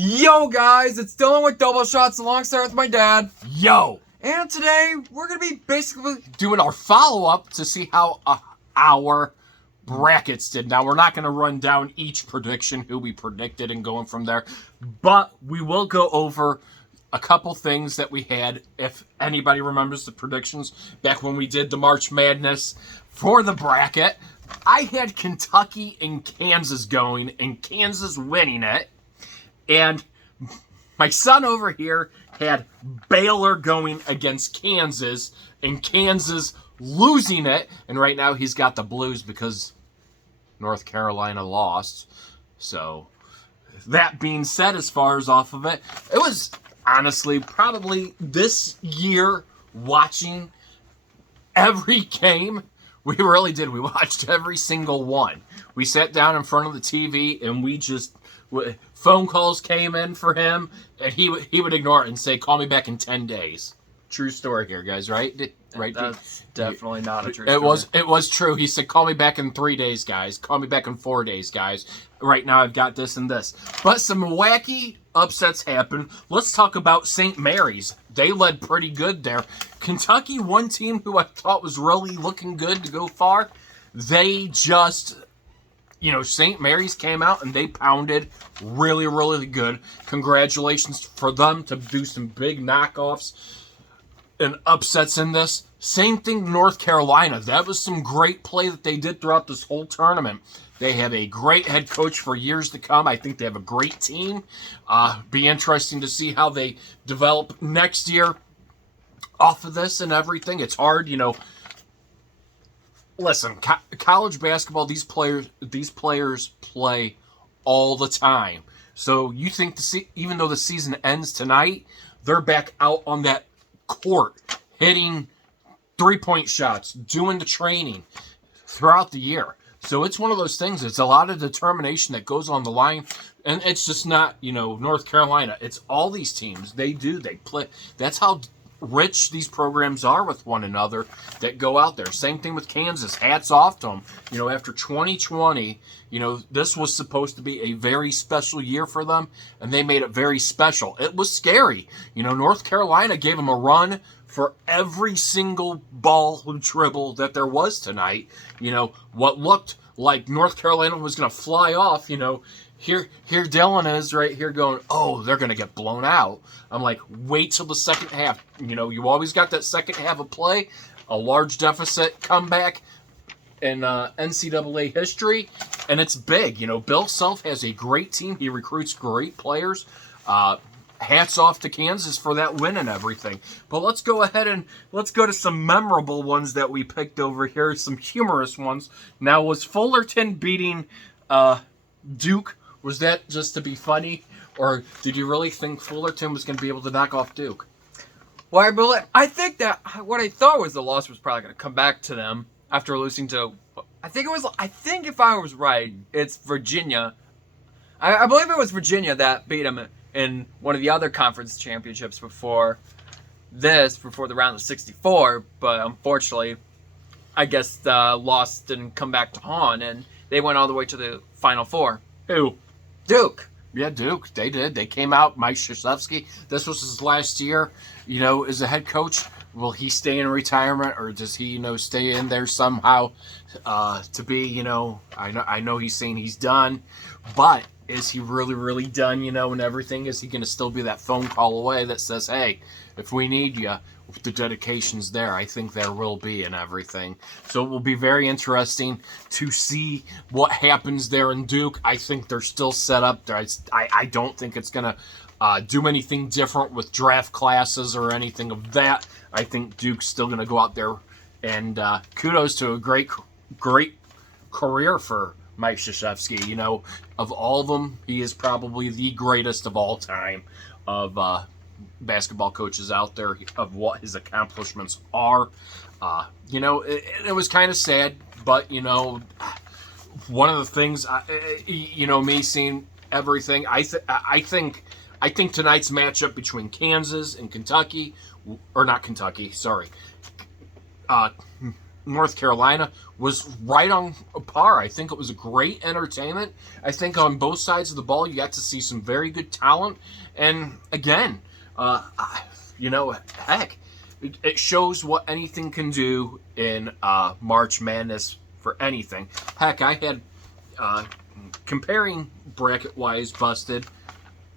Yo guys, it's Dylan with Double Shots alongside with my dad. Yo! And today we're going to be basically Doing our follow-up to see how our brackets did. Now, we're not going to run down each prediction, who we predicted, and going from there. But we will go over a couple things that we had, if anybody remembers the predictions, back when we did the March Madness for the bracket. I had Kentucky and Kansas going, and Kansas winning it. And my son over here had Baylor going against Kansas, and Kansas losing it. And right now he's got the blues because North Carolina lost. So that being said, as far as off of it, it was honestly probably this year watching every game. We really did. We watched every single one. We sat down in front of the TV and we just... phone calls came in for him, and he would ignore it and say, "Call me back in 10 days." True story here, guys. Right? Right. That's definitely not a true story. It was true. He said, "Call me back in 3 days, guys. Call me back in 4 days, guys. Right now, I've got this and this." But some wacky upsets happened. Let's talk about St. Mary's. They led pretty good there. Kentucky, one team who I thought was really looking good to go far. They just... St. Mary's came out and they pounded really, really good. Congratulations for them to do some big knockoffs and upsets in this. Same thing, North Carolina. That was some great play that they did throughout this whole tournament. They have a great head coach for years to come. I think they have a great team. Be interesting to see how they develop next year off of this and everything. It's hard, Listen, college basketball, these players play all the time. So you think even though the season ends tonight, they're back out on that court, hitting three-point shots, doing the training throughout the year. So it's one of those things. It's a lot of determination that goes on the line. And it's just not, North Carolina. It's all these teams. They play. That's how rich these programs are with one another that go out there. Same thing with Kansas. Hats off to them. After 2020, this was supposed to be a very special year for them, and they made it very special. It was scary. North Carolina gave them a run for every single ball and dribble that there was tonight. What looked like North Carolina was going to fly off, Here Dylan is right here going, "Oh, they're going to get blown out." I'm like, wait till the second half. You always got that second half of play, a large deficit comeback in NCAA history, and it's big. Bill Self has a great team. He recruits great players. Hats off to Kansas for that win and everything. But let's go ahead and let's go to some memorable ones that we picked over here, some humorous ones. Now, was Fullerton beating Duke? Was that just to be funny, or did you really think Fullerton was going to be able to knock off Duke? Well, I think that what I thought was the loss was probably going to come back to them after losing to, I think if I was right, it's Virginia. I believe it was Virginia that beat them in one of the other conference championships before the round of 64, but unfortunately, I guess the loss didn't come back to haunt, and they went all the way to the Final Four. Who? Duke. Yeah, Duke. They did. They came out. Mike Krzyzewski. This was his last year, as a head coach. Will he stay in retirement, or does he, stay in there somehow to be, I know he's saying he's done, but is he really, really done, and everything? Is he going to still be that phone call away that says, "Hey, if we need you," the dedication's there? I think there will be and everything. So it will be very interesting to see what happens there in Duke. I think they're still set up there. I don't think it's going to do anything different with draft classes or anything of that. I think Duke's still going to go out there, and kudos to a great career for Mike Krzyzewski. Of all of them, he is probably the greatest of all time of basketball coaches out there, of what his accomplishments are. It was kind of sad, but one of the things, me seeing everything, I think tonight's matchup between Kansas and Kentucky, or not Kentucky, sorry, North Carolina was right on par. I think it was a great entertainment. I think on both sides of the ball, you got to see some very good talent. And again, heck, it shows what anything can do in March Madness for anything. Heck, I had, comparing bracket-wise,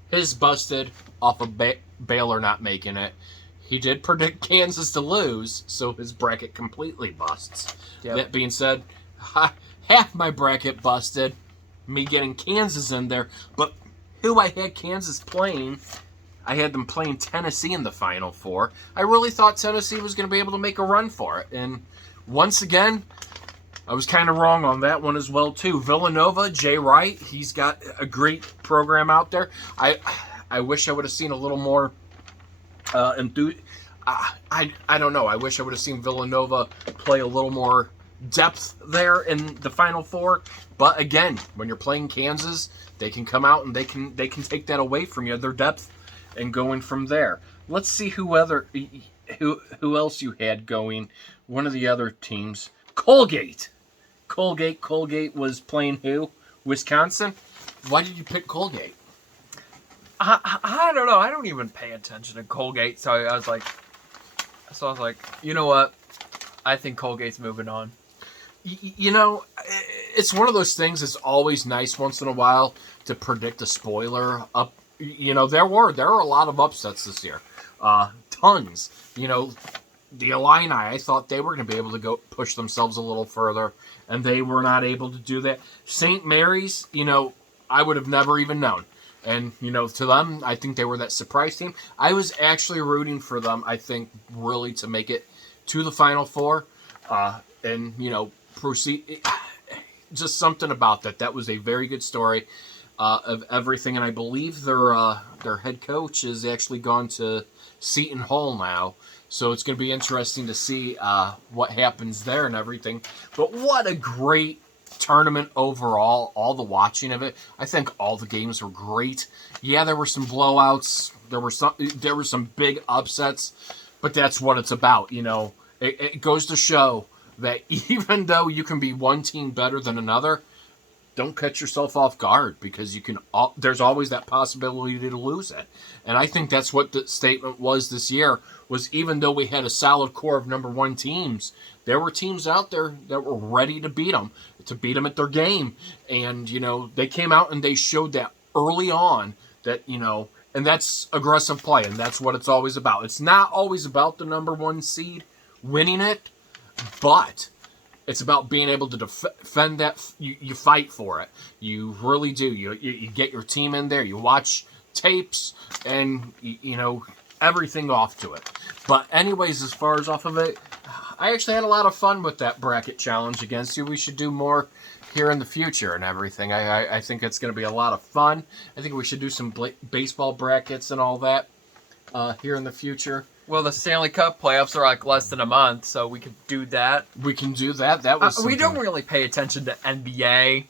his busted off of Baylor not making it. He did predict Kansas to lose, so his bracket completely busts. Yep. That being said, half my bracket busted, me getting Kansas in there, but who I had Kansas playing, I had them playing Tennessee in the Final Four. I really thought Tennessee was going to be able to make a run for it, and once again, I was kind of wrong on that one as well, too. Villanova, Jay Wright, he's got a great program out there. I wish I would have seen a little more I don't know. I wish I would have seen Villanova play a little more depth there in the Final Four. But again, when you're playing Kansas, they can come out and they can take that away from you, their depth, and going from there. Let's see who else you had going. One of the other teams, Colgate. Colgate was playing who? Wisconsin. Why did you pick Colgate? I don't know. I don't even pay attention to Colgate, so I was like, you know what? I think Colgate's moving on. It's one of those things. It's always nice once in a while to predict a spoiler up. There were a lot of upsets this year, tons. The Illini, I thought they were going to be able to go push themselves a little further, and they were not able to do that. St. Mary's, I would have never even known. And, to them, I think they were that surprise team. I was actually rooting for them, I think, really to make it to the Final Four. And, proceed. Just something about that. That was a very good story of everything. And I believe their head coach has actually gone to Seton Hall now. So it's going to be interesting to see what happens there and everything. But what a great tournament overall, all the watching of it. I think all the games were great. Yeah, there were some blowouts. There were some big upsets, but that's what it's about. It goes to show that even though you can be one team better than another, don't catch yourself off guard because there's always that possibility to lose it. And I think that's what the statement was this year, was even though we had a solid core of number one teams, there were teams out there that were ready to beat them at their game. And, they came out and they showed that early on that, and that's aggressive play. And that's what it's always about. It's not always about the number one seed winning it, but it's about being able to defend that. You fight for it. You really do. You get your team in there. You watch tapes and, everything off to it. But anyways, as far as off of it, I actually had a lot of fun with that bracket challenge against you. We should do more here in the future and everything. I think it's going to be a lot of fun. I think we should do some baseball brackets and all that here in the future. Well, the Stanley Cup playoffs are like less than a month, so we could do that. We can do that. That was we don't really pay attention to NBA.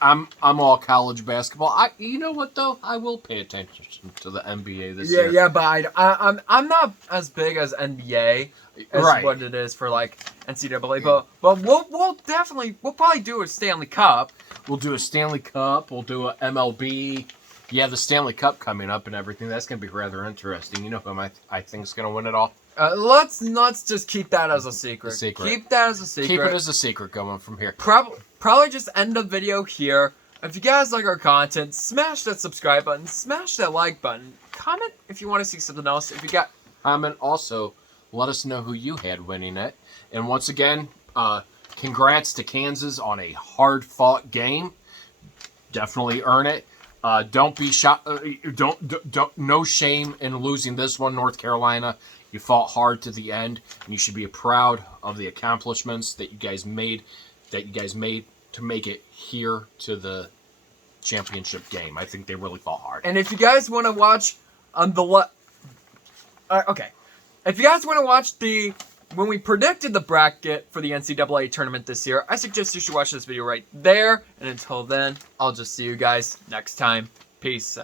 I'm all college basketball. You know what though? I will pay attention to the NBA this year. Yeah, but I'm not as big as NBA as what it is for like NCAA. But we'll probably do a Stanley Cup. We'll do a Stanley Cup. We'll do a MLB. Yeah, the Stanley Cup coming up and everything. That's going to be rather interesting. You know who I think is going to win it all? Let's just keep that as a secret. Keep that as a secret. Keep it as a secret going from here. Probably just end the video here. If you guys like our content, smash that subscribe button, smash that like button, comment if you want to see something else. If you got comment, also let us know who you had winning it. And once again, congrats to Kansas on a hard-fought game. Definitely earn it. Don't be shot. Don't. No shame in losing this one, North Carolina. You fought hard to the end, and you should be proud of the accomplishments that you guys made. To make it here to the championship game. I think they really fought hard. And if you guys want to watch if you guys want to watch when we predicted the bracket for the NCAA tournament this year, I suggest you should watch this video right there. And until then, I'll just see you guys next time. Peace.